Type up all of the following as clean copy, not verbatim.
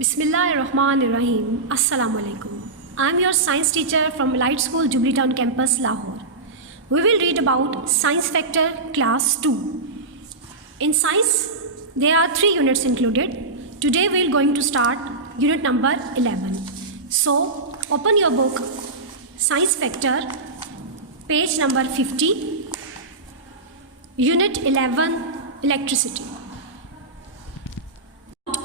Bismillahirrahmanirrahim. Assalamu alaikum. I am your science teacher from Light School, Jubilee Town Campus, Lahore. We will read about Science Factor Class 2. In science, there are 3 units included. Today we are going to start unit number 11. So, open your book, Science Factor, page number 50, Unit 11, Electricity.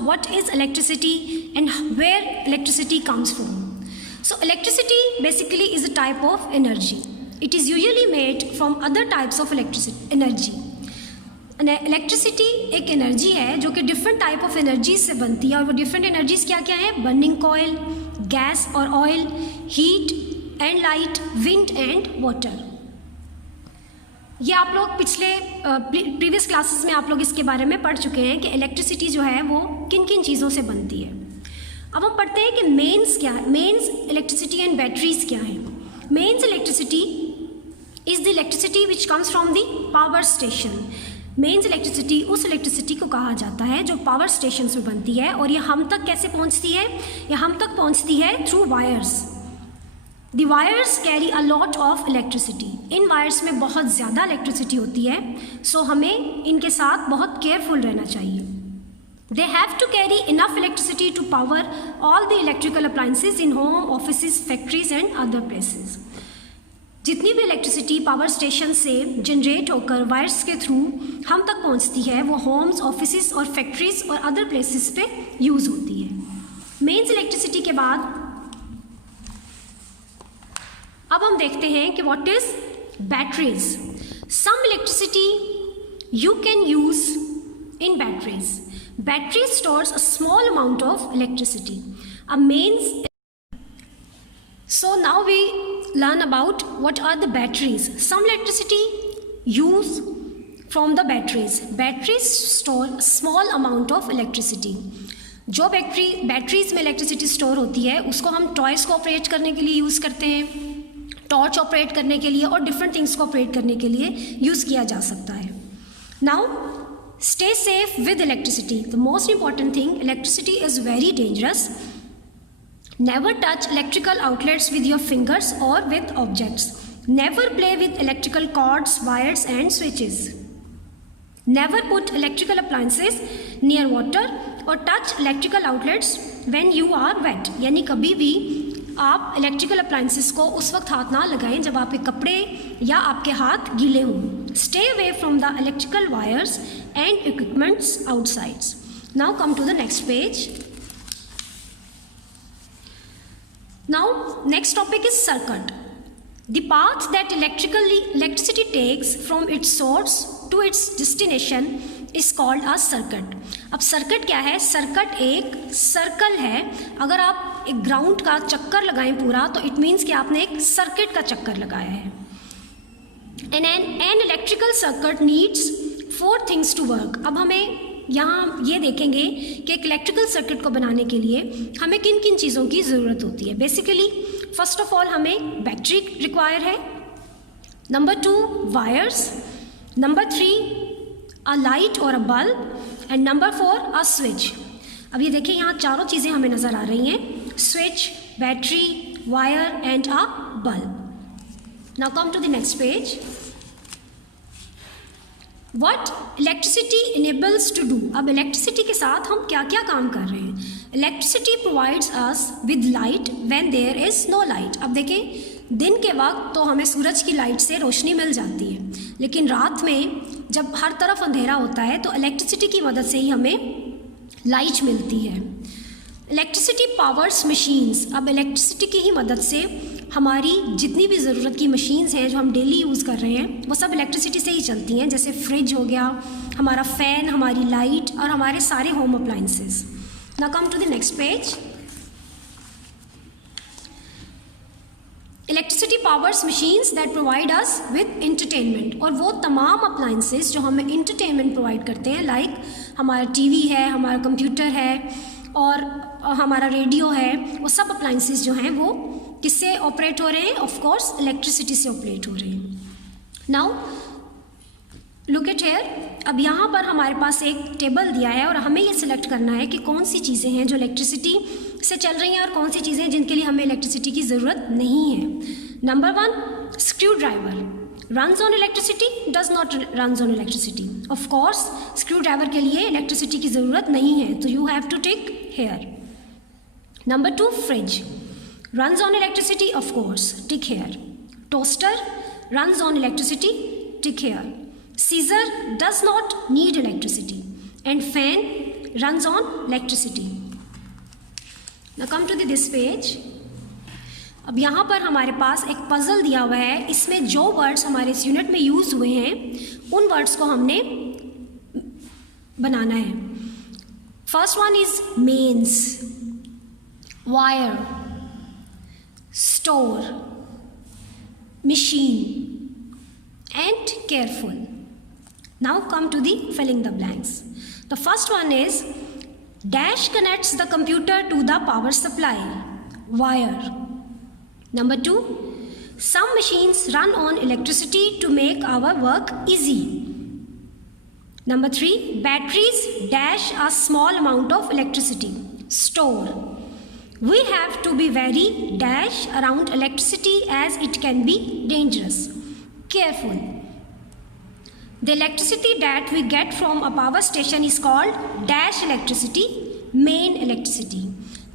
What is electricity and where electricity comes from? So electricity basically is a type of energy. It is usually made from other types of energy. Electricity एक energy है जो कि different type of energies से बनती है और वो different energies क्या क्या है? बर्निंग कॉयल, गैस और oil, heat and light, wind and water. ये आप लोग पिछले प्रीवियस क्लासेस में आप लोग इसके बारे में पढ़ चुके हैं कि इलेक्ट्रिसिटी जो है वो किन किन चीज़ों से बनती है. अब हम पढ़ते हैं कि मेन्स क्या है. मेन्स इलेक्ट्रिसिटी एंड बैटरीज क्या है. Mains electricity is the electricity which comes from the power station. Mains electricity उस इलेक्ट्रिसिटी को कहा जाता है जो पावर स्टेशन में बनती है और ये हम तक कैसे पहुंचती है? ये हम तक पहुंचती है through wires. The wires carry a lot of electricity. In wires में बहुत ज़्यादा इलेक्ट्रिसिटी होती है, सो हमें इनके साथ बहुत केयरफुल रहना चाहिए. They have to carry enough electricity to power all the electrical appliances in home, offices, factories and other places. जितनी भी इलेक्ट्रिसिटी पावर स्टेशन से जनरेट होकर वायर्स के थ्रू हम तक पहुंचती है वो होम्स, ऑफिसेज और फैक्ट्रीज और अदर प्लेसेस पे यूज़ होती है. मेन्स इलेक्ट्रिसिटी के बाद अब हम देखते हैं कि what is batteries. Some electricity you can use in batteries. Battery stores a small amount of electricity. अब mains, so now we learn about what are the batteries. Some electricity used from the batteries. Batteries store a small amount of electricity. जो batteries में electricity store होती है उसको हम toys को operate करने के लिए यूज़ करते हैं, टॉर्च ऑपरेट करने के लिए और डिफरेंट थिंग्स को ऑपरेट करने के लिए यूज़ किया जा सकता है. Now stay safe with electricity. The most important thing, electricity is very dangerous. Never touch electrical outlets with your fingers or with objects. Never play with electrical cords, wires and switches. Never put electrical appliances near water or touch electrical outlets when you are wet. यानी कभी भी आप electrical appliances को उस वक्त हाथ ना लगाएं जब आपके कपड़े या आपके हाथ गीले हों. Stay away from the electrical wires and equipments outside. Now come to the next page. Now, next topic is circuit. The path that electricity takes from its source to its destination is called a circuit. अब circuit क्या है? Circuit एक circle है. अगर आप एक ground का चक्कर लगाएं पूरा तो इट मीन्स कि आपने एक सर्किट का चक्कर लगाया है. An electrical circuit needs 4 things to work. अब हमें यहाँ ये देखेंगे कि एक इलेक्ट्रिकल सर्किट को बनाने के लिए हमें किन किन चीज़ों की ज़रूरत होती है. बेसिकली फर्स्ट ऑफ ऑल हमें बैटरी रिक्वायर है. Number 2 wires. नंबर 3 अ लाइट और अ bulb. And number 4 a switch. अब ये देखिए यहाँ चारों चीज़ें हमें नज़र आ रही हैं: switch, battery, wire and a bulb. Now come to the next page. What electricity enables to do. अब इलेक्ट्रिसिटी के साथ हम क्या क्या काम कर रहे हैं. Electricity provides us with light when there is no light. अब देखें, दिन के वक्त तो हमें सूरज की लाइट से रोशनी मिल जाती है, लेकिन रात में जब हर तरफ अंधेरा होता है तो इलेक्ट्रिसिटी की मदद से ही हमें लाइट मिलती है. Electricity powers machines. अब इलेक्ट्रिसिटी की ही मदद से हमारी जितनी भी ज़रूरत की मशीन्स हैं जो हम डेली यूज़ कर रहे हैं वो सब इलेक्ट्रिसिटी से ही चलती हैं. जैसे फ्रिज हो गया, हमारा फ़ैन, हमारी लाइट और हमारे सारे home appliances. Now come to the next page. Electricity powers machines that provide us with entertainment. और वो तमाम अप्लायंसेस जो हमें इंटरटेनमेंट प्रोवाइड करते हैं, लाइक हमारा टीवी है, हमारा कंप्यूटर है और हमारा रेडियो है, वो सब अप्लायंसेस जो हैं वो किससे ऑपरेट हो रहे हैं? ऑफ कोर्स इलेक्ट्रिसिटी से ऑपरेट हो रहे हैं. Now look at here. अब यहाँ पर हमारे पास एक टेबल दिया है और हमें ये सिलेक्ट करना है कि कौन सी चीज़ें हैं जो इलेक्ट्रिसिटी से चल रही हैं और कौन सी चीज़ें हैं जिनके लिए हमें इलेक्ट्रिसिटी की ज़रूरत नहीं है। Number 1, screw driver runs on electricity, does not runs on electricity. Of course, screw driver के लिए इलेक्ट्रिसिटी की ज़रूरत नहीं है, तो you have to tick here. Number 2, fridge runs on electricity, of course, tick here. Toaster runs on electricity, tick here. Scissor does not need electricity. And fan runs on electricity. Now come to this page. अब यहाँ पर हमारे पास एक puzzle दिया हुआ है, इसमें जो वर्ड्स हमारे इस यूनिट में यूज़ हुए हैं उन वर्ड्स को हमने बनाना है। First one is mains, wire, store, machine and careful. Now come to the filling the blanks. The first one is dash connects the computer to the power supply, wire. Number 2, some machines run on electricity to make our work easy. Number 3, batteries dash a small amount of electricity, store. We have to be very dash around electricity as it can be dangerous, careful. The electricity that we get from a power station is called dash electricity, main electricity.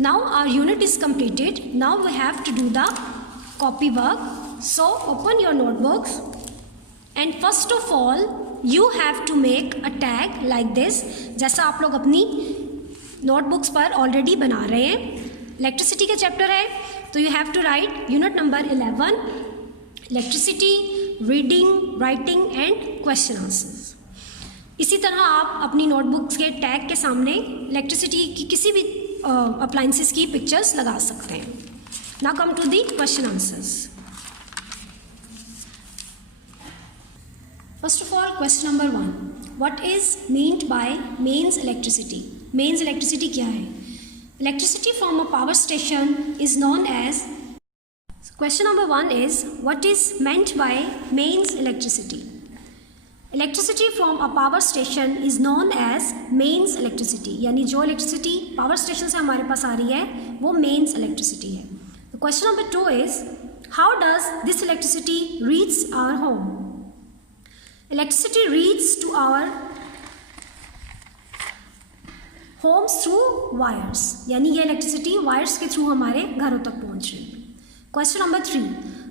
Now our unit is completed. Now we have to do the copy work. So open your notebooks and first of all you have to make a tag like this, जैसा आप लोग अपनी notebooks पर already बना रहे हैं। Electricity का chapter है तो you have to write unit number 11 electricity, reading, writing and question answers. इसी तरह आप अपनी नोटबुक्स के टैग के सामने इलेक्ट्रिसिटी की किसी भी अप्लायंसेस की पिक्चर्स लगा सकते हैं। Now come to the question answers. First of all question number 1, what is meant by mains electricity? Mains electricity क्या है? Electricity from a power station is known as. Question number 1 is what is meant by mains electricity? Electricity from a power station is known as mains electricity, यानी जो electricity power station से हमारे पास आ रही है वो mains electricity है। Question number 2 is how does this electricity reach our home? Electricity reach to our homes through wires, यानी ये इलेक्ट्रिसिटी वायर्स के थ्रू हमारे घरों तक पहुंच रही है। Question number 3,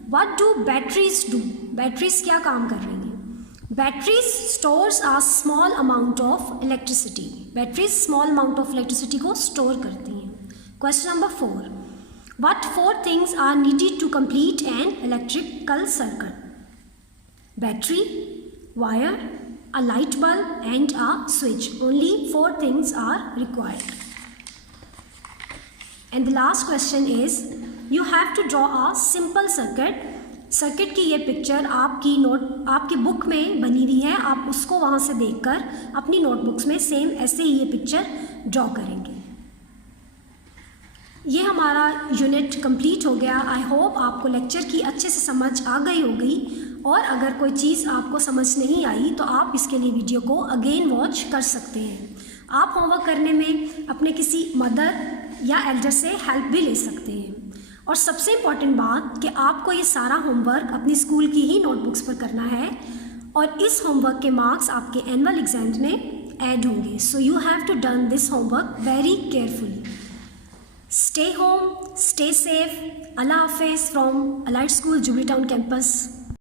what do batteries do? Batteries क्या काम कर रही हैं? Batteries stores a small amount of electricity. Batteries small amount of electricity को store करती हैं। Question number 4. What 4 things are needed to complete an electrical circuit? Battery, wire, a light bulb and a switch. Only 4 things are required. And the last question is you have to draw a simple circuit. Circuit की ये picture आपकी book में बनी हुई है, आप उसको वहाँ से देखकर अपनी नोटबुक्स में सेम ऐसे ही ये पिक्चर ड्रॉ करेंगे। ये हमारा यूनिट कंप्लीट हो गया। आई होप आपको लेक्चर की अच्छे से समझ आ गई होगी और अगर कोई चीज़ आपको समझ नहीं आई तो आप इसके लिए वीडियो को अगेन वॉच कर सकते हैं। आप होमवर्क करने में अपने किसी मदर या एल्डर से हेल्प भी ले सकते हैं। और सबसे इम्पॉर्टेंट बात कि आपको ये सारा होमवर्क अपनी स्कूल की ही नोटबुक्स पर करना है और इस होमवर्क के मार्क्स आपके एनुअल एग्जाम में ऐड होंगे। So you have to done this homework very carefully. Stay home, stay safe. Allah हाफिज़ फ्रॉम अलाइड स्कूल जुबली टाउन कैंपस।